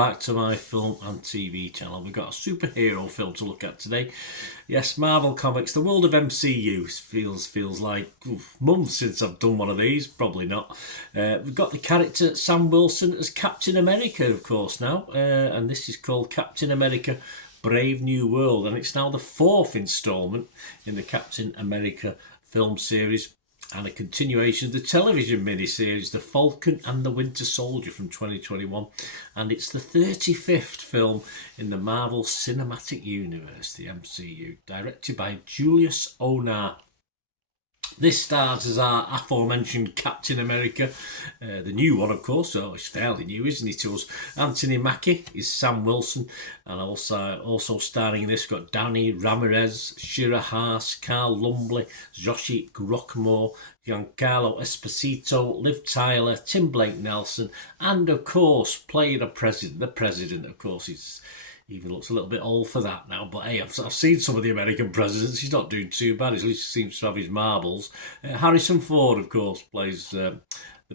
back to my film and TV channel. We've got a superhero film to look at today. Yes, Marvel Comics, the world of MCU. Feels like months since I've done one of these. Probably not. We've got the character Sam Wilson as Captain America, of course, now. And this is called Captain America Brave New World. And it's now the 4th instalment in the Captain America film series, and a continuation of the television miniseries The Falcon and the Winter Soldier from 2021, and it's the 35th film in the Marvel Cinematic Universe, the MCU, directed by Julius Onah. This stars as our aforementioned Captain America, the new one, of course, so it's fairly new, isn't it, to us? Anthony Mackie is Sam Wilson, and also starring in this, got Danny Ramirez, Shira Haas, Carl Lumbly, Joshi Grockmore, Giancarlo Esposito, Liv Tyler, Tim Blake Nelson, and of course, playing the president, of course, he's even looks a little bit old for that now, but hey, I've seen some of the American presidents. He's not doing too bad. At least he seems to have his marbles. Harrison Ford, of course, plays the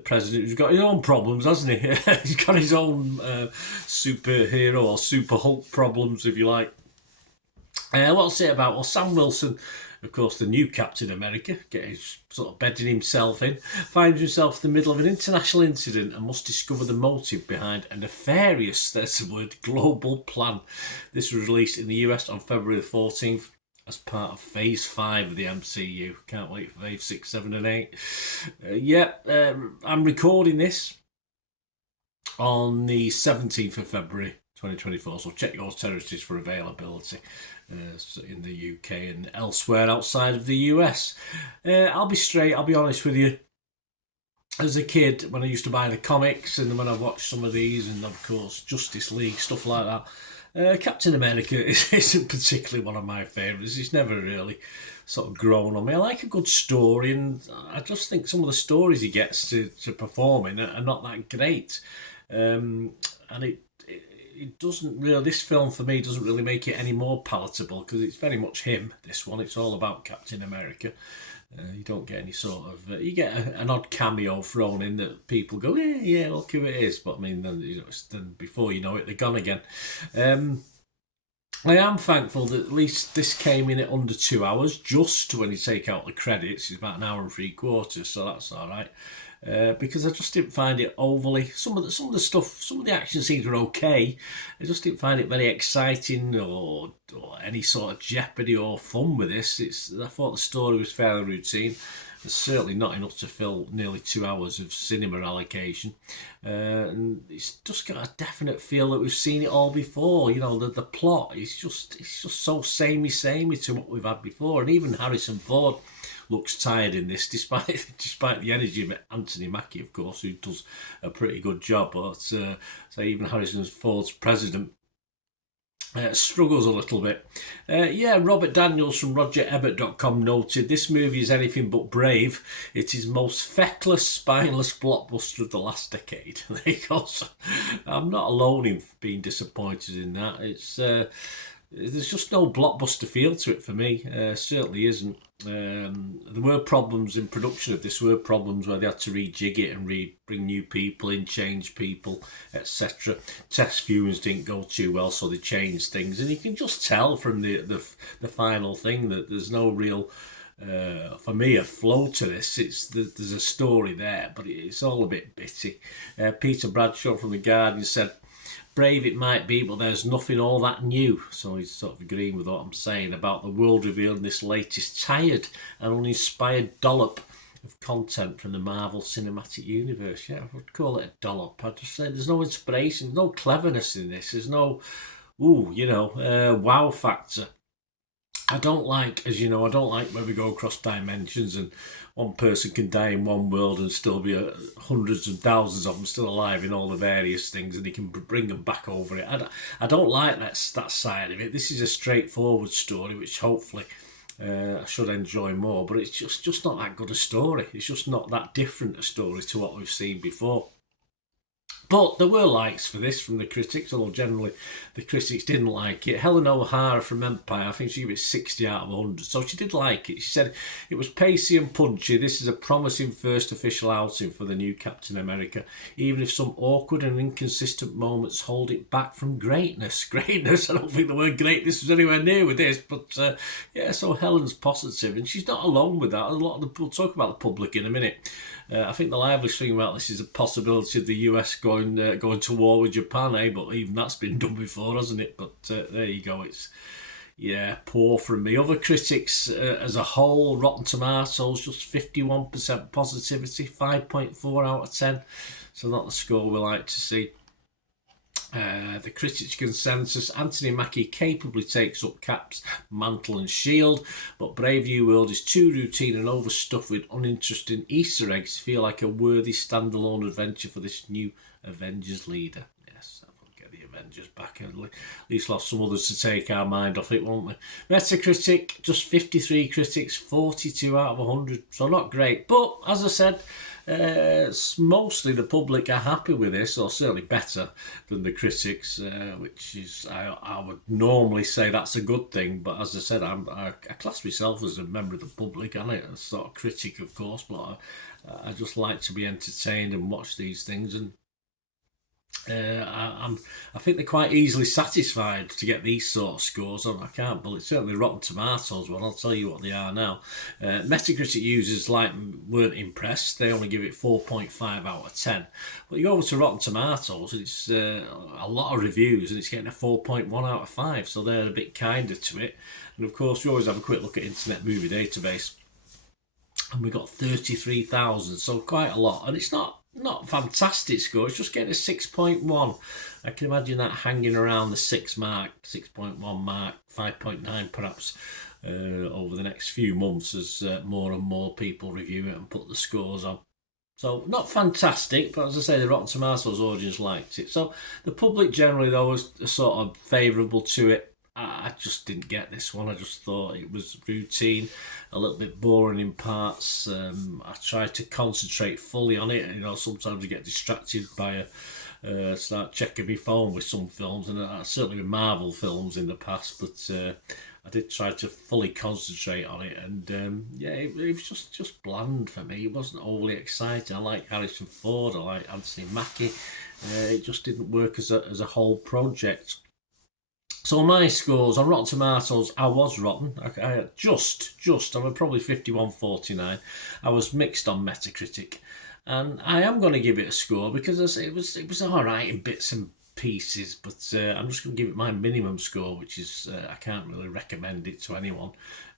president who's got his own problems, hasn't he? He's got his own superhero or super Hulk problems, if you like. What's it about? Well, Sam Wilson, of course, the new Captain America, sort of bedding himself in, finds himself in the middle of an international incident and must discover the motive behind a nefarious, that's the word, global plan. This was released in the US on February the 14th as part of Phase 5 of the MCU. Can't wait for Phase 6, 7 and 8. I'm recording this on the 17th of February 2024, so check your territories for availability in the UK and elsewhere outside of the US. I'll be honest with you. As a kid, when I used to buy the comics and when I watched some of these, and of course Justice League, stuff like that, Captain America isn't particularly one of my favourites. It's never really sort of grown on me. I like a good story, and I just think some of the stories he gets to perform in are not that great. And it doesn't really, this film for me doesn't really make it any more palatable because it's very much him, this one. It's all about Captain America. You don't get any sort of, you get an odd cameo thrown in that people go, yeah, look who it is. But I mean, then before you know it, they're gone again. I am thankful that at least this came in at under 2 hours, just when you take out the credits. It's about an hour and 3/4, so that's all right. Because I just didn't find it overly. Some of the action scenes were okay. I just didn't find it very exciting or any sort of jeopardy or fun with this. I thought the story was fairly routine. It's certainly not enough to fill nearly 2 hours of cinema allocation. And it's just got a definite feel that we've seen it all before. You know, the plot is just so samey to what we've had before. And even Harrison Ford looks tired in this, despite the energy of Anthony Mackie, of course, who does a pretty good job. But so even Harrison Ford's president struggles a little bit. Robert Daniels from RogerEbert.com noted, this movie is anything but brave. It is most feckless, spineless blockbuster of the last decade. There you go. So I'm not alone in being disappointed in that. There's just no blockbuster feel to it for me. Certainly isn't. There were problems in production of this. There were problems where they had to rejig it and bring new people in, change people, etc. Test viewings didn't go too well, so they changed things. And you can just tell from the final thing that there's no real, for me, a flow to this. There's a story there, but it's all a bit bitty. Peter Bradshaw from The Guardian said, brave it might be, but there's nothing all that new. So he's sort of agreeing with what I'm saying about the world revealing this latest tired and uninspired dollop of content from the Marvel Cinematic Universe. Yeah, I would call it a dollop. I'd just say there's no inspiration, no cleverness in this. There's no, wow factor. I don't like when we go across dimensions and one person can die in one world and still be hundreds and thousands of them still alive in all the various things, and he can bring them back over it. I don't like that side of it. This is a straightforward story, which hopefully I should enjoy more, but it's just not that good a story. It's just not that different a story to what we've seen before. But there were likes for this from the critics, although generally the critics didn't like it. Helen O'Hara from Empire, I think she gave it 60 out of 100, so she did like it. She said it was pacey and punchy. This is a promising first official outing for the new Captain America, even if some awkward and inconsistent moments hold it back from greatness. Greatness, I don't think the word greatness was anywhere near with this, but yeah, so Helen's positive, and she's not alone with that. A lot of we'll talk about the public in a minute. I think the liveliest thing about this is the possibility of the US going to war with Japan, but even that's been done before, hasn't it? But there you go. It's poor from me. Other critics as a whole, Rotten Tomatoes just 51% positivity, 5.4 out of 10. So not the score we like to see. The critics' consensus, Anthony Mackie capably takes up Cap's mantle and shield, but Brave New World is too routine and overstuffed with uninteresting Easter eggs to feel like a worthy standalone adventure for this new Avengers leader. Yes, we'll get the Avengers back, at least we'll have some others to take our mind off it, won't we? Metacritic, just 53 critics, 42 out of 100, so not great, but as I said, mostly the public are happy with this, or certainly better than the critics, which is I would normally say that's a good thing, but as I said, I class myself as a member of the public, and a sort of critic, of course, but I just like to be entertained and watch these things, and I think they're quite easily satisfied to get these sort of scores. I can't believe certainly Rotten Tomatoes one. I'll tell you what they are now. Metacritic users weren't impressed. They only give it 4.5 out of 10. But you go over to Rotten Tomatoes, and it's a lot of reviews, and it's getting a 4.1 out of 5. So they're a bit kinder to it. And of course, we always have a quick look at Internet Movie Database, and we got 33,000. So quite a lot, and it's not fantastic score, it's just getting a 6.1. I can imagine that hanging around the 6 mark, 6.1 mark, 5.9 perhaps over the next few months as more and more people review it and put the scores on. So not fantastic, but as I say, the Rotten Tomatoes audience liked it. So the public generally though was sort of favourable to it. I just didn't get this one. I just thought it was routine, a little bit boring in parts. I tried to concentrate fully on it. Sometimes you get distracted by start checking my phone with some films, and certainly with Marvel films in the past. But I did try to fully concentrate on it, and it was just bland for me. It wasn't overly exciting. I like Harrison Ford. I like Anthony Mackie. It just didn't work as a whole project. So my scores on Rotten Tomatoes, I was rotten. I was probably 51-49. I was mixed on Metacritic, and I am going to give it a score because it was all right in bits and pieces, but I'm just going to give it my minimum score, which is I can't really recommend it to anyone.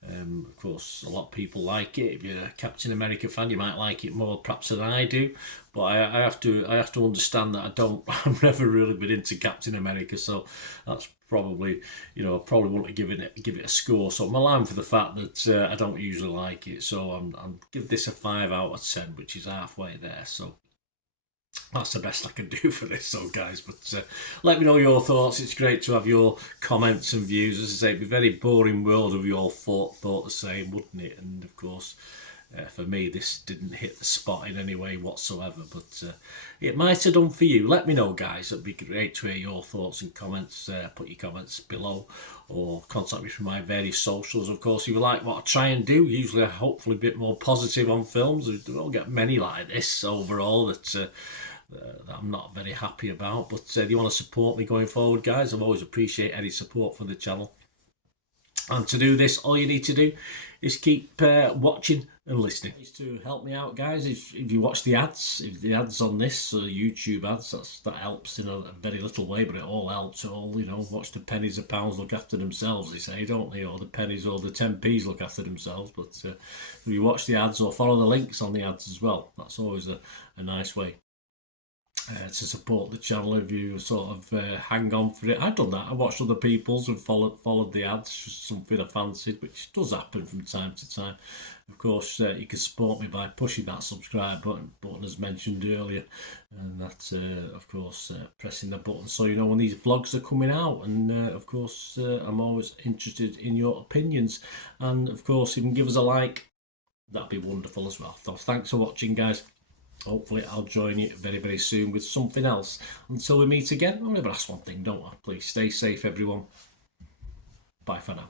Of course, a lot of people like it. If you're a Captain America fan, you might like it more perhaps than I do. But I have to understand that I've never really been into Captain America, so that's probably probably wouldn't give it a score. So I'm allowing for the fact that I don't usually like it. So I'm give this a 5 out of 10, which is halfway there. So that's the best I can do for this, so guys. But let me know your thoughts. It's great to have your comments and views. As I say, it'd be a very boring world if you all thought the same, wouldn't it? And of course, for me, this didn't hit the spot in any way whatsoever, but it might have done for you. Let me know, guys. It'd be great to hear your thoughts and comments. Put your comments below, or contact me through my various socials. Of course, if you like what I try and do, usually hopefully a bit more positive on films. We don't get many like this overall that I'm not very happy about. But if you want to support me going forward, guys, I always appreciate any support for the channel. And to do this, all you need to do is keep watching and listening. To help me out, guys, if you watch the ads, if the ads on this, YouTube ads, that helps in a very little way, but it all helps. Watch the pennies, the pounds look after themselves, they say, don't they? Or the pennies or the 10p's look after themselves. But if you watch the ads or follow the links on the ads as well, that's always a nice way to support the channel. If you sort of hang on for it, I've done that. I watched other people's and followed the ads, just something I fancied, which does happen from time to time. Of course, you can support me by pushing that subscribe button as mentioned earlier, and that's of course pressing the button so you know when these vlogs are coming out. And of course, I'm always interested in your opinions, and of course, if you can give us a like, that'd be wonderful as well. So thanks for watching, guys. Hopefully I'll join you very, very soon with something else. Until we meet again, I'll never ask one thing, don't I? Please stay safe, everyone. Bye for now.